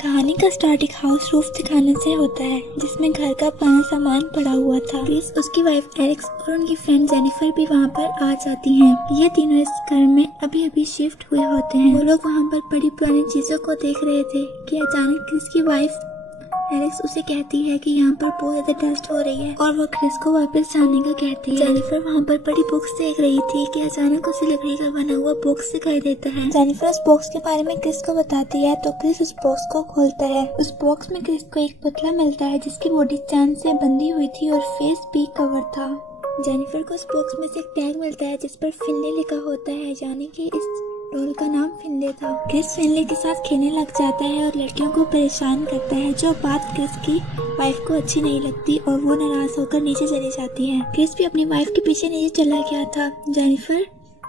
कहानी का स्टार्ट एक हाउस रूफ दिखाने से होता है जिसमें घर का पुराना सामान पड़ा हुआ था। क्रिस, उसकी वाइफ एलेक्स और उनकी फ्रेंड जेनिफर भी वहाँ पर आ जाती हैं। ये तीनों इस घर में अभी अभी शिफ्ट हुए होते हैं। वो लोग वहाँ पर पड़ी पुरानी चीजों को देख रहे थे कि अचानक क्रिस की वाइफ एलेक्स उसे कहती है कि यहाँ पर बहुत ज्यादा डस्ट हो रही है और वो क्रिस को वापस जाने का कहती है। जेनिफर वहाँ पर पड़ी बुक्स देख रही थी कि अचानक उसे लकड़ी का बना हुआ बॉक्स दिखाई देता है। जेनिफर उस बॉक्स के बारे में क्रिस को बताती है तो क्रिस उस बॉक्स को खोलता है। उस बॉक्स में क्रिस को एक पुतला मिलता है जिसकी बॉडी चैन से बंधी हुई थी और फेस भी कवर था। जेनिफर को उस बॉक्स में से एक टैग मिलता है जिस पर फिनले लिखा होता है, यानी कि इस डॉल का नाम फिनले था। क्रिस फिनले के साथ खेलने लग जाता है और लड़कियों को परेशान करता है, जो बात क्रिस की वाइफ को अच्छी नहीं लगती और वो नाराज होकर नीचे चली जाती है। क्रिस भी अपनी वाइफ के पीछे नीचे चला गया था। जेनिफर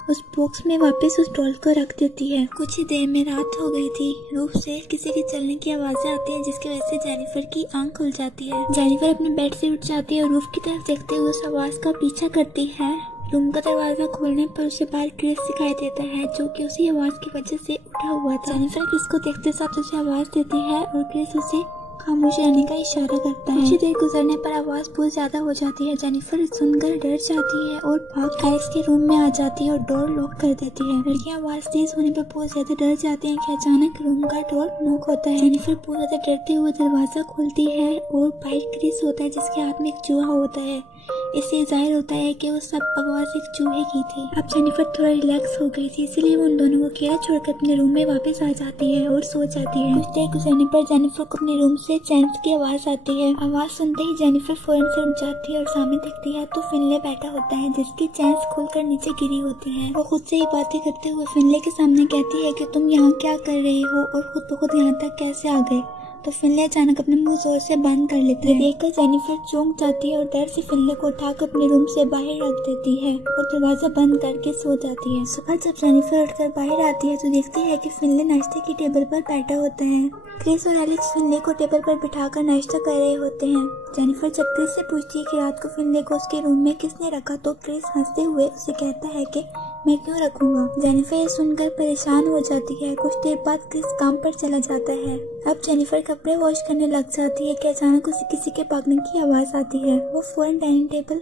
उस बॉक्स में वापस उस डॉल को रख देती है। कुछ ही देर में रात हो गई थी। रूफ से किसी के चलने की आवाजें आती हैं जिसकी वजह से जेनिफर की आंख खुल जाती है। जेनिफर अपने बेड से उठ जाती है और रूफ की तरफ देखते हुए उस आवाज का पीछा करती है। रूम का दरवाजा खोलने पर उसे बाहर क्रिस दिखाई देता है जो कि उसी आवाज की वजह से उठा हुआ था। जेनिफर क्रिस को देखते साथ उसे आवाज देती है और क्रिस उसे खामोश रहने का इशारा करता है। कुछ देर गुजरने पर आवाज बहुत ज्यादा हो जाती है। जेनिफर सुनकर डर जाती है और भाग एलेक्स के रूम में आ जाती है और डोर लॉक कर देती है। लड़कियां आवाज तेज होने पर बहुत ज्यादा डर जाती हैं कि अचानक रूम का डोर लॉक होता है। जेनिफर बहुत ज्यादा डरते हुए दरवाजा खोलती है और बाहर क्रिस होता है जिसके हाथ में एक चूहा होता है। इससे जाहिर होता है कि वो सब आवाज एक चूहे की थी। अब जेनिफर थोड़ा रिलैक्स हो गई थी, इसलिए वो उन दोनों को अकेला छोड़कर अपने रूम में वापस आ जाती है और सो जाती है। कुछ देर गुजरने पर जेनिफर को अपने रूम से चैंस की आवाज आती है। आवाज सुनते ही जेनिफर फौरन से उठ जाती है और सामने देखती है तो फिनले बैठा होता है जिसकी चैंस खुलकर नीचे गिरी होती है। वो खुद से ही बातें करते हुए फिनले के सामने कहती है कि तुम यहाँ क्या कर रही हो और खुद ब खुद यहाँ तक कैसे आ गए। तो फिनले अचानक अपना मुंह जोर से बंद कर लेता है। देखकर जेनिफर चौंक जाती है और डर से फिनले को उठाकर अपने रूम से बाहर रख देती है और दरवाजा बंद करके सो जाती है। सुबह जब जेनिफर उठकर बाहर आती है तो देखती है कि फिनले नाश्ते की टेबल पर बैठा होता है। क्रिस और एलेक्स फिनले को टेबल पर बिठाकर नाश्ता कर रहे होते हैं। जेनिफर जब क्रिस से पूछती है कि रात को फिनले को उसके रूम में किसने रखा तो क्रिस हंसते हुए उसे कहता है कि मैं क्यों रखूंगा। जेनिफर ये सुनकर परेशान हो जाती है। कुछ देर बाद क्रिस काम पर चला जाता है। अब जेनिफर कपड़े वॉश करने लग जाती है कि अचानक उसे किसी के भागने की आवाज आती है। वो फौरन डाइनिंग टेबल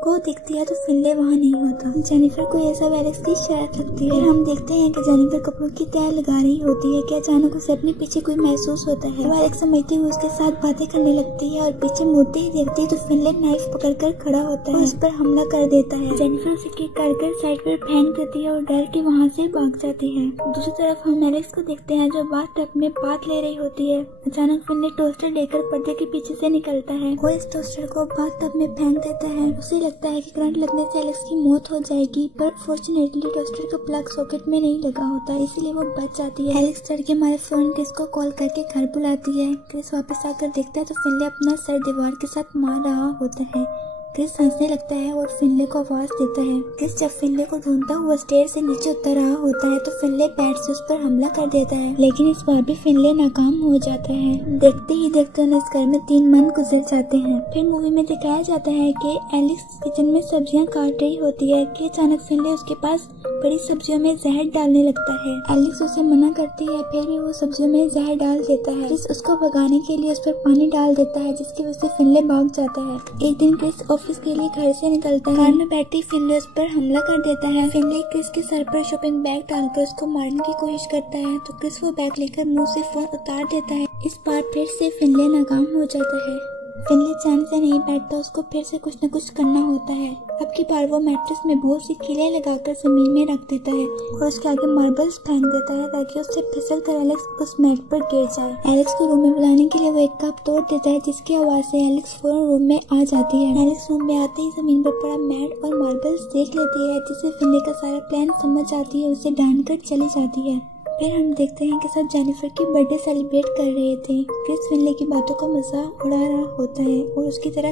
को देखती है तो फिनले वहाँ नहीं होता। जेनिफर को यह सब एलेक्स की शरारत लगती है। फिर हम देखते हैं कि जेनिफर कपड़ों की तह लगा रही होती है कि अचानक उसे अपने पीछे कोई महसूस होता है। वो एलेक्स समझते हुए उसके साथ बातें करने लगती है और पीछे मुड़ते ही देखती है तो फिनले नाइफ पकड़कर खड़ा होता है और उस पर हमला कर देता है। जेनिफर उसे किक कर साइड पर फेंक देती है और डर के वहाँ से भाग जाती है। दूसरी तरफ हम एलेक्स को देखते हैं जो बाथ टब में बात ले रही होती है। अचानक फिनले टोस्टर लेकर पर्दे के पीछे से निकलता है और इस टोस्टर को बाथ टब में फेंक देता है। उसे लगता है कि करंट लगने से एलेक्स की मौत हो जाएगी, पर फॉर्चुनेटली टोस्टर का प्लग सॉकेट में नहीं लगा होता, इसलिए वो बच जाती है। एलेक्स डर के मारे फौरन क्रिस को कॉल करके घर बुलाती है। क्रिस वापस आकर देखता है तो फिनले अपना सर दीवार के साथ मार रहा होता है। क्रिस हंसने लगता है और फिनले को आवाज देता है। क्रिस जब फिनले को ढूंढता हुआ स्टेयर से नीचे उतर रहा होता है तो फिनले पैर से उस पर हमला कर देता है, लेकिन इस बार भी फिनले नाकाम हो जाता है। देखते ही देखते उन्हें इस घर में 3 मंथ गुजर जाते हैं। फिर मूवी में दिखाया जाता है कि एलेक्स किचन में सब्जियां काट रही होती है कि अचानक फिनले उसके पास बड़ी सब्जियों में जहर डालने लगता है। एलेक्स उसे मना करती है, फिर भी वो सब्जियों में जहर डाल देता है। क्रिस उसको भगाने के लिए उस पर पानी डाल देता है जिसकी वजह से फिनले भाग जाता है। एक दिन क्रिस ऑफिस के लिए घर से निकलता है। कार में बैठते फिनले उस पर हमला कर देता है। फिनले क्रिस के सर पर शॉपिंग बैग डालकर उसको मारने की कोशिश करता है तो क्रिस वो बैग लेकर मुंह से फोन उतार देता है। इस बार फिर से फिनले नाकाम हो जाता है। फिनले चैन से नहीं बैठता, उसको फिर से कुछ न कुछ करना होता है। अब की बार वो मैट्रेस में बहुत सी कीलें लगाकर जमीन में रख देता है और उसके आगे मार्बल्स फेंक देता है ताकि उससे फिसल कर एलेक्स उस मैट पर गिर जाए। एलेक्स को रूम में बुलाने के लिए वो एक कप तोड़ देता है जिसकी आवाज से एलेक्स फौरन रूम में आ जाती है। एलेक्स रूम में आते ही जमीन पर पड़ा मैट और मार्बल्स देख लेती है जिससे फिनले का सारा प्लान समझ आती है, उसे डांट कर चली जाती है। फिर हम देखते हैं कि सब जेनिफर की बर्थडे सेलिब्रेट कर रहे थे। क्रिस फिनले की बातों का मजाक उड़ा रहा होता है और उसकी तरह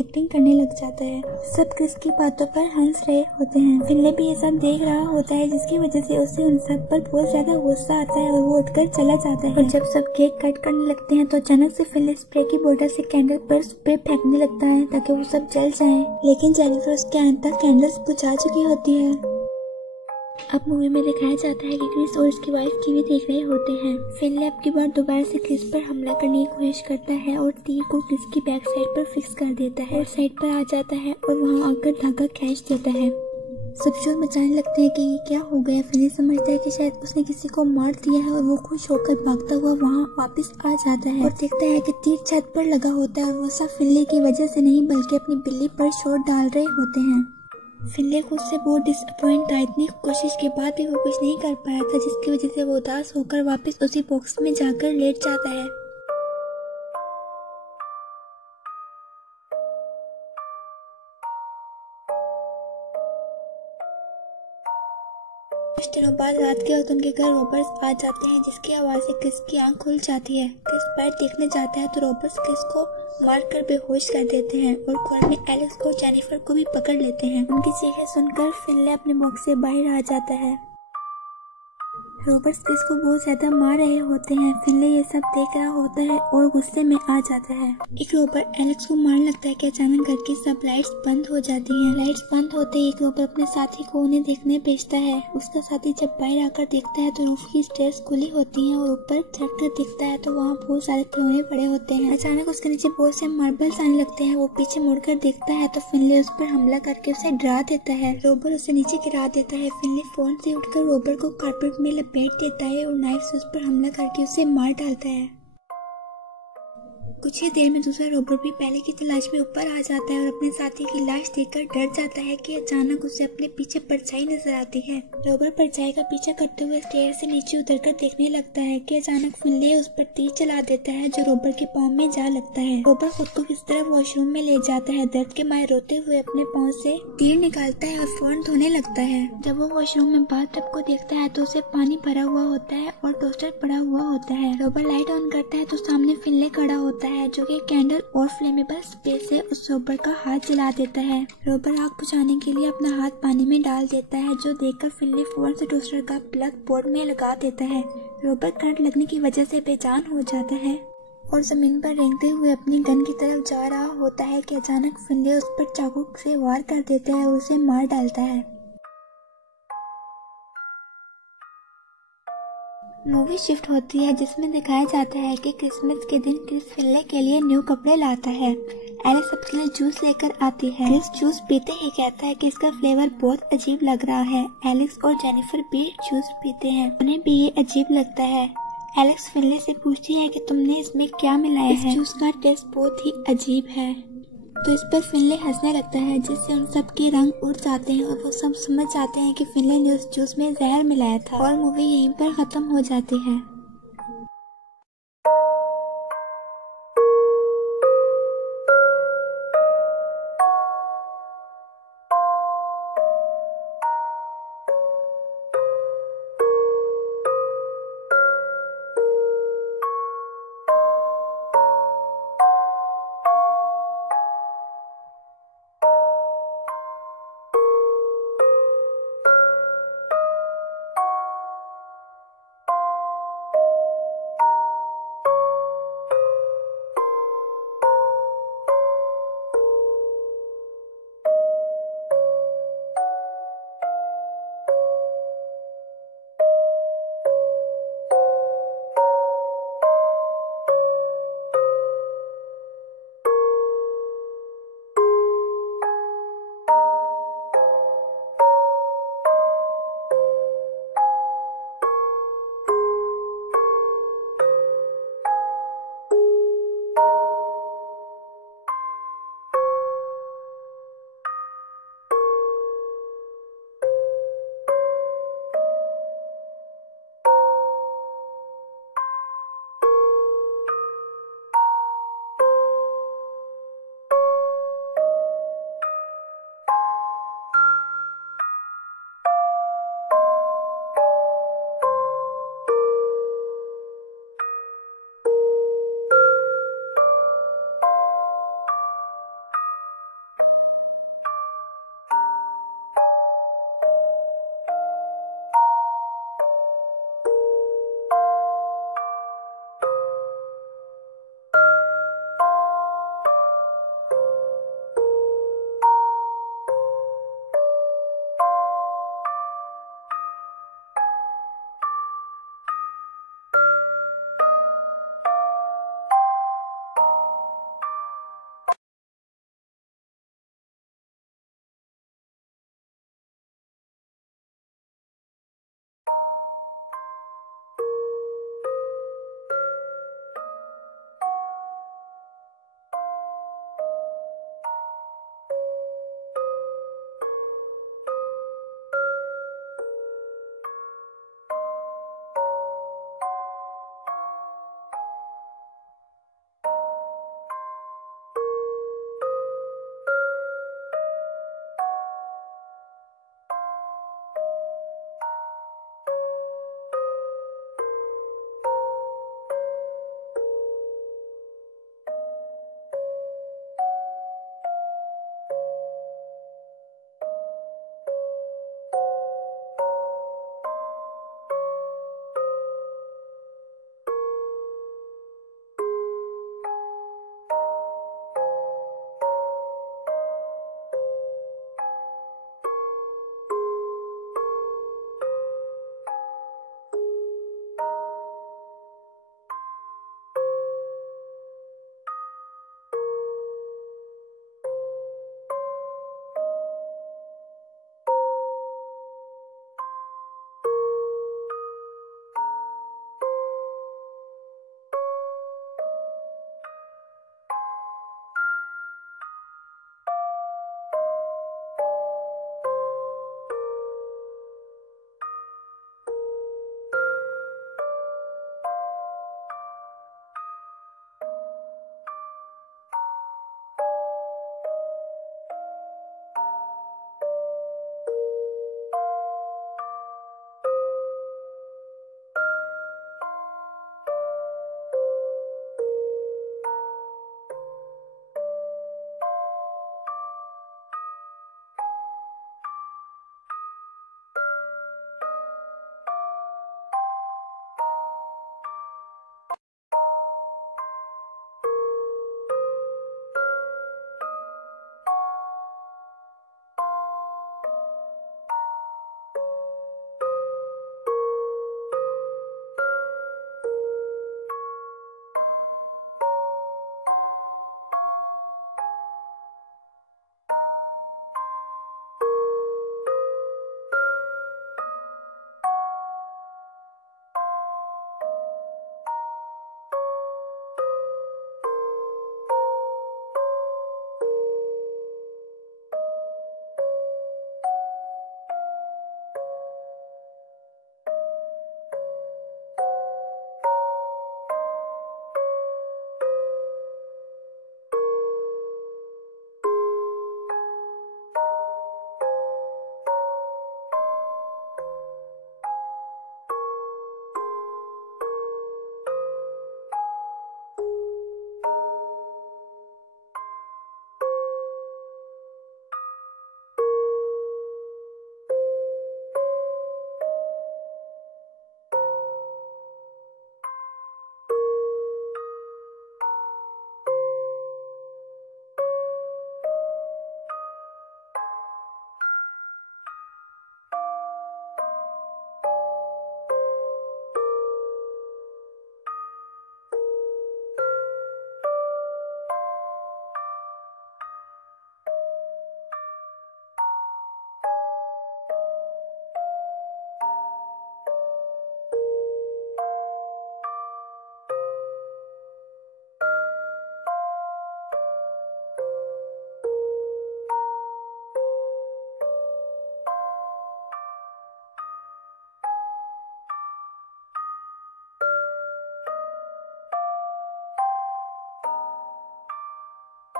एक्टिंग करने लग जाता है। सब क्रिस की बातों पर हंस रहे होते हैं। फिनले भी ये सब देख रहा होता है जिसकी वजह से उसे उन सब पर बहुत ज्यादा गुस्सा आता है और वो उठकर चला जाता है। और जब सब केक कट करने लगते हैं तो अचानक से फिनले स्प्रे की बोतल से कैंडल पर स्प्रे फेंकने लगता है ताकि वो सब जल जाए, लेकिन जेनिफर उसके अंत तक कैंडल्स बुझा चुकी होती है। अब मूवी में दिखाया जाता है कि क्रिस और उसकी वाइफ टीवी देख रहे होते हैं। फिनले अब की बार दोबारा से क्रिस पर हमला करने की कोशिश करता है और तीर को क्रिस की बैक साइड पर फिक्स कर देता है और साइड पर आ जाता है और वहाँ आकर धागा खींच देता है। सब शोर मचाने लगते हैं कि ये क्या हो गया। फिनले समझता है कि शायद उसने किसी को मार दिया है और वो खुश होकर भागता हुआ वहाँ वापस आ जाता है और देखता है कि तीर छत पर लगा होता है और वो सब फिनले की वजह से नहीं बल्कि अपनी बिल्ली पर शोर डाल रहे होते हैं। फिनले खुद से बहुत डिसअपॉइंट था। इतनी कोशिश के बाद भी वो कुछ नहीं कर पाया था, जिसकी वजह से वो उदास होकर वापस उसी बॉक्स में जाकर लेट जाता है। कुछ दिनों बाद रात के वक्त उनके घर रॉबर्ट्स आ जाते हैं, जिसकी आवाज से क्रिस की आंख खुल जाती है। क्रिस बाहर देखने जाता है तो रॉबर्ट्स क्रिस को मारकर बेहोश कर देते हैं और घर में एलेक्स और जेनिफर को भी पकड़ लेते हैं। उनकी चीखें सुनकर फिनले अपने बॉक्स से बाहर आ जाता है। रॉबर्ट्स क्रिस को बहुत ज्यादा मार रहे होते हैं। फिनले ये सब देख रहा होता है और गुस्से में आ जाता है। एक रॉबर एलेक्स को मारने लगता है कि अचानक घर की सब लाइट्स बंद हो जाती हैं। लाइट्स बंद होते ही एक रॉबर अपने साथी को उन्हें देखने भेजता है। उसका साथी जब बाहर आकर देखता है तो रूफ की स्टेयर्स खुली होती हैं और ऊपर चढ़कर देखता है तो वहाँ बहुत सारे खिलौने पड़े होते हैं। अचानक उसके नीचे बहुत से मार्बल्स आने लगते हैं। वो पीछे मुड़कर देखता है तो फिनले उस पर हमला करके उसे डरा देता है। रॉबर उसे नीचे गिरा देता है। फिनले फोन से उठकर रॉबर को कारपेट में लपेट देता है और नाइफ से उस पर हमला करके उसे मार डालता है। कुछ ही देर में दूसरा रॉबर भी पहले की तलाश में ऊपर आ जाता है और अपने साथी की लाश देखकर डर जाता है कि अचानक उसे अपने पीछे परछाई नजर आती है। रॉबर परछाई का पीछा करते हुए स्टेयर से नीचे उतरकर देखने लगता है कि अचानक फिनले उस पर तीर चला देता है जो रॉबर के पाँव में जा लगता है। रॉबर खुद को किस तरह वॉशरूम में ले जाता है। दर्द के मारे रोते हुए अपने पाँव से तीर निकालता है और फौरन धोने लगता है। जब वो वॉशरूम में बाथटब को देखता है तो उसे पानी भरा हुआ होता है और टोस्टर पड़ा हुआ होता है। रॉबर लाइट ऑन करता है तो सामने फिनले खड़ा होता है जो कि कैंडल और फ्लेमेबल स्पेस से उस रॉबर का हाथ जला देता है। रॉबर आग बुझाने के लिए अपना हाथ पानी में डाल देता है जो देखकर फिनले फौरन से टोस्टर का प्लग बोर्ड में लगा देता है। रॉबर करंट लगने की वजह से बेजान हो जाता है और जमीन पर रेंगते हुए अपनी गन की तरफ जा रहा होता है कि अचानक फिनले उस पर चाकू से वार कर देता है और उसे मार डालता है। मूवी शिफ्ट होती है जिसमें दिखाया जाता है कि क्रिसमस के दिन क्रिस फिनले के लिए न्यू कपड़े लाता है। एलेक्स सबके लिए जूस लेकर आती है। क्रिस जूस पीते ही कहता है कि इसका फ्लेवर बहुत अजीब लग रहा है। एलेक्स और जेनिफर भी जूस पीते हैं, उन्हें भी ये अजीब लगता है। एलेक्स फिनले से पूछती है कि तुमने इसमें क्या मिलाया है। इस जूस का टेस्ट बहुत ही अजीब है। तो इस पर फिनले हंसने लगता है जिससे उन सब के रंग उड़ जाते हैं और वो सब समझ जाते हैं कि फिनले ने उस जूस में जहर मिलाया था और मूवी यहीं पर खत्म हो जाती है।